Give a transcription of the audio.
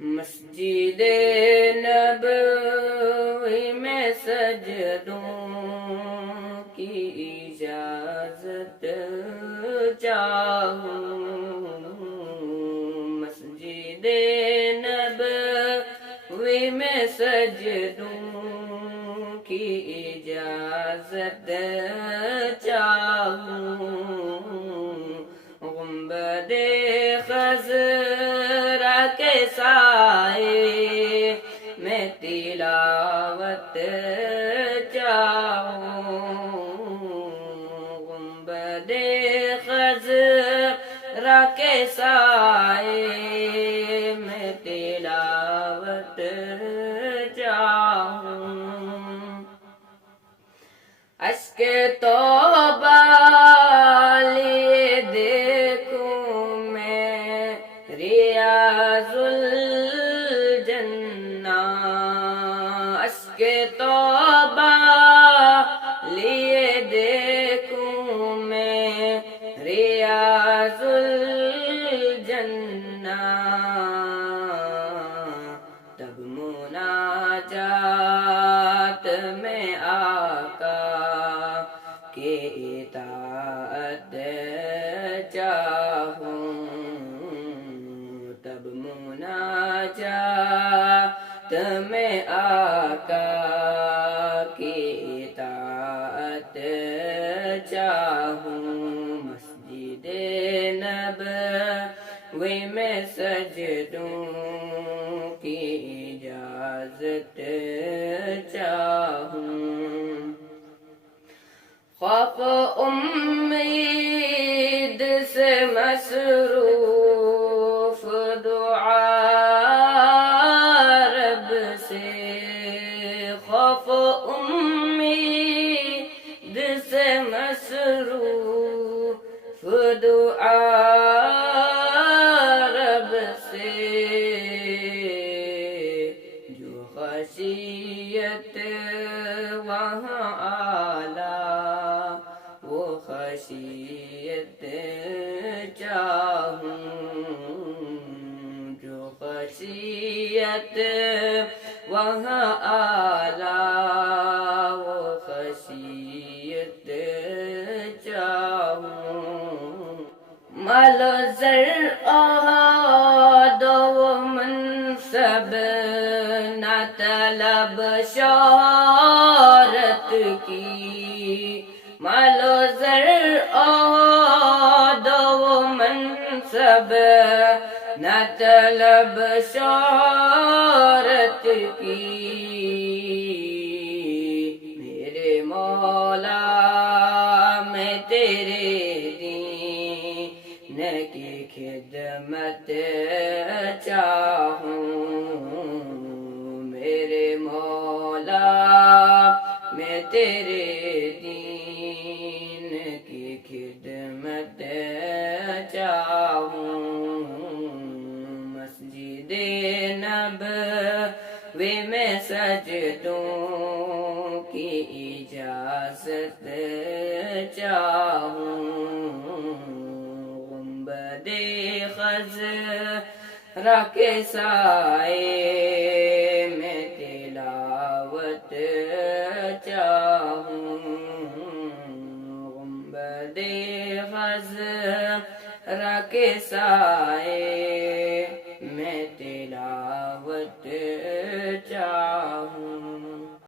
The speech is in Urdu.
مسجد نبوی میں سجدوں کی اجازت چاہوں، مسجد نبوی میں سجدوں کی اجازت چاہوں، گنبد خضرا کے سائے میں تلاوت چاہوں، گنبد خضرا کے سائے میں تلاوت چاہوں، اشک توبہ لیے دیکھوں میں ریاض الجنہ، اشک توبہ لیے دیکھوں میں ریاض الجنہ، تب مناجات میں آقا کے اطاعت چاہوں، تب مناجات میں آقا کی اطاعت چاہوں، مسجد نبوی میں سجدوں کی اجازت چاہوں، خوف امید سے مصروف دعا رب سے، خوف امید سے مصروف دعا رب سے، جو خشیت وہاں اعلیٰ وہ خشیت چاہوں، جو خشیت وہاں اعلیٰ وہ خشیت چاہوں، مال و زر عہد و منصب نہ طلب شہرت کی، مال و زر عہد و منصب نہ طلب شہرت کی، میرے مولا میں تیرے دین کی خدمت چاہوں، میرے مولا میں تیرے دین کی خدمت چاہوں، مسجد نبوی میں سجدوں کی اجازت چاہوں، گنبد خضرا کے سائے میں تلاوت چاہوں، گنبد خضرا کے سائے میں تلاوت چاہوں۔